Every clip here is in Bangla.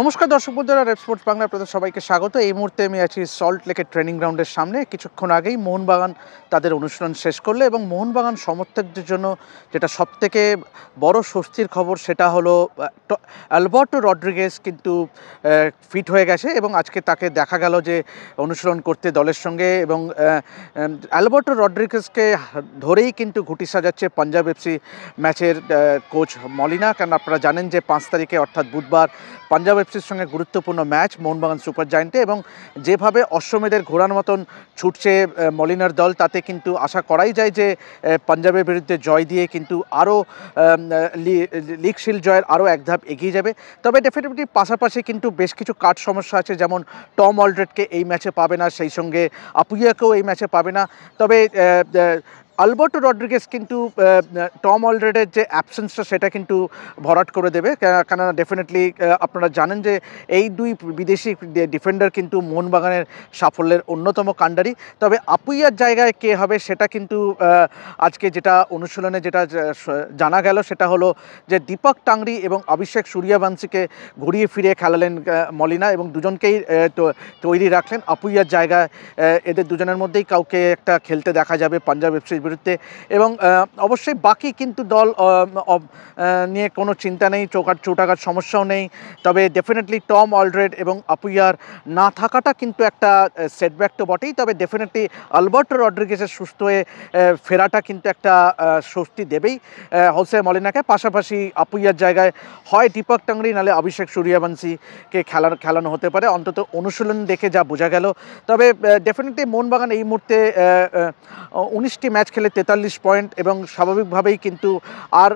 নমস্কার দর্শক বন্ধুরা, রেড স্পোর্টস বাংলা আপনাদের সবাইকে স্বাগত। এই মুহূর্তে আমি আছি সল্ট লেকের ট্রেনিং গ্রাউন্ডের সামনে। কিছুক্ষণ আগেই মোহনবাগান তাদের অনুশীলন শেষ করলো এবং মোহনবাগান সমর্থকদের জন্য যেটা সবথেকে বড় স্বস্তির খবর সেটা হলো অ্যালবার্টো রড্রিগেজ কিন্তু ফিট হয়ে গেছে এবং আজকে তাকে দেখা গেল যে অনুশীলন করতে দলের সঙ্গে এবং অ্যালবার্টো রড্রিগেজকে ধরেই কিন্তু ঘুঁটি সাজাচ্ছে পাঞ্জাব এফসি ম্যাচের কোচ মলিনা। কারণ আপনারা জানেন যে 5 তারিখে অর্থাৎ বুধবার পাঞ্জাব এফসির সঙ্গে গুরুত্বপূর্ণ ম্যাচ মোহনবাগান সুপার জায়েন্টে, এবং যেভাবে অশ্বমেধের ঘোড়ার মতন ছুটছে মলিনার দল, তাতে কিন্তু আশা করাই যায় যে পাঞ্জাবের বিরুদ্ধে জয় দিয়ে কিন্তু আরও লিগ শিল্ড জয়ের আরও এক ধাপ এগিয়ে যাবে। তবে ডেফিনেটলি পাশাপাশি কিন্তু বেশ কিছু কাট সমস্যা আছে, যেমন টম অলড্রেডকে এই ম্যাচে পাবে না, সেই সঙ্গে আপুইয়াকেও এই ম্যাচে পাবে না। তবে অ্যালবার্টো রড্রিগেজ কিন্তু টম অলড্রেডের যে অ্যাবসেন্সটা সেটা কিন্তু ভরাট করে দেবে, কেননা ডেফিনেটলি আপনারা জানেন যে এই দুই বিদেশি ডিফেন্ডার কিন্তু মোহনবাগানের সাফল্যের অন্যতম কাণ্ডারি। তবে আপুইয়ার জায়গায় কে হবে সেটা কিন্তু আজকে যেটা অনুশীলনে যেটা জানা গেল সেটা হলো যে দীপক টাংরি এবং অভিষেক সূর্যবংশীকে ঘুরিয়ে ফিরিয়ে খেলালেন মলিনা, এবং দুজনকেই তৈরি রাখলেন আপুইয়ার জায়গায়। এদের দুজনের মধ্যেই কাউকে একটা খেলতে দেখা যাবে পাঞ্জাব এফসির বিরুদ্ধে। এবং অবশ্যই বাকি কিন্তু দল নিয়ে কোনো চিন্তা নেই, চোটাঘাত সমস্যাও নেই। তবে ডেফিনেটলি টম অলড্রেড এবং আপুইয়ার না থাকাটা কিন্তু একটা সেটব্যাক তো বটেই। তবে ডেফিনেটলি অ্যালবার্টো রড্রিগেজের সুস্থ হয়ে ফেরাটা কিন্তু একটা স্বস্তি দেবেই হোসে মলিনাকে। পাশাপাশি আপুইয়ার জায়গায় হয় দীপক টাংরি নাহলে অভিষেক সূর্যবংশীকে খেলানো হতে পারে, অন্তত অনুশীলন দেখে যা বোঝা গেল। তবে ডেফিনেটলি মোহনবাগান এই মুহূর্তে 19টি ম্যাচ খেলে 43 পয়েন্ট, এবং স্বাভাবিকভাবেই কিন্তু আর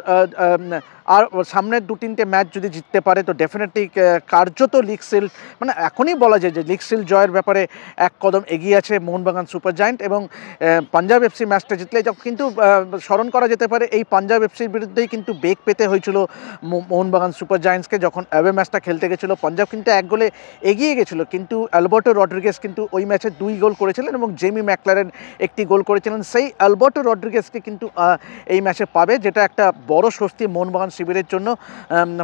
আর সামনের 2-3টে ম্যাচ যদি জিততে পারে তো ডেফিনেটলি কার্যত লিগ শিল্ড, মানে এখনই বলা যায় যে লিগ শিল্ড জয়ের ব্যাপারে এক কদম এগিয়ে আছে মোহনবাগান সুপার জায়েন্ট। এবং পাঞ্জাব এফসি ম্যাচটা জিতলে কিন্তু স্মরণ করা যেতে পারে এই পাঞ্জাব এফসির বিরুদ্ধেই কিন্তু বেগ পেতে হয়েছিল মোহনবাগান সুপার জায়েন্টসকে। যখন অ্যাওয়ে ম্যাচটা খেলতে গেছিলো পাঞ্জাব কিন্তু 1 গোলে এগিয়ে গেছিলো, কিন্তু অ্যালবার্টো রড্রিগেজ কিন্তু ওই ম্যাচে 2 গোল করেছিলেন এবং জেমি ম্যাকলারেন 1টি গোল করেছিলেন। সেই অ্যালবার্টো রড্রিগেজকে কিন্তু এই ম্যাচে পাবে, যেটা একটা বড় স্বস্তি মোহনবাগান শিবিরের জন্য।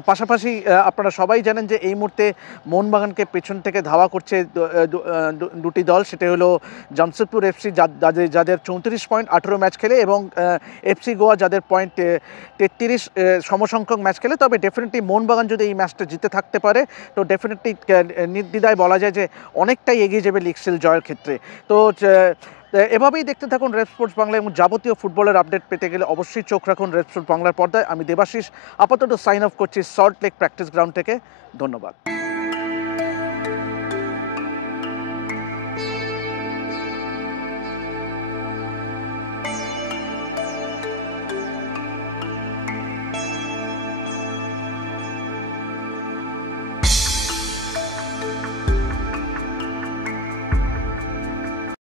পাশাপাশি আপনারা সবাই জানেন যে এই মুহূর্তে মোহনবাগানকে পেছন থেকে ধাওয়া করছে দুটি দল, সেটা হলো জামশেদপুর এফসি যাদের 34 পয়েন্ট 18 ম্যাচ খেলে, এবং এফসি গোয়া যাদের পয়েন্ট 33 সমসংখ্যক ম্যাচ খেলে। তবে ডেফিনেটলি মোহনবাগান যদি এই ম্যাচটা জিতে থাকতে পারে তো ডেফিনেটলি নির্দ্বিধায় বলা যায় যে অনেকটাই এগিয়ে যাবে লিগ শিল্ড জয়ের ক্ষেত্রে। তো এভাবেই দেখতে থাকুন রেড স্পোর্টস বাংলা, এবং যাবতীয় ফুটবলের আপডেট পেতে গেলে অবশ্যই চোখ রাখুন রেড স্পোর্টস বাংলার পর্দায়। আমি দেবাশিস আপাতত সাইন অফ করছি সল্ট লেক প্র্যাকটিস গ্রাউন্ড থেকে। ধন্যবাদ।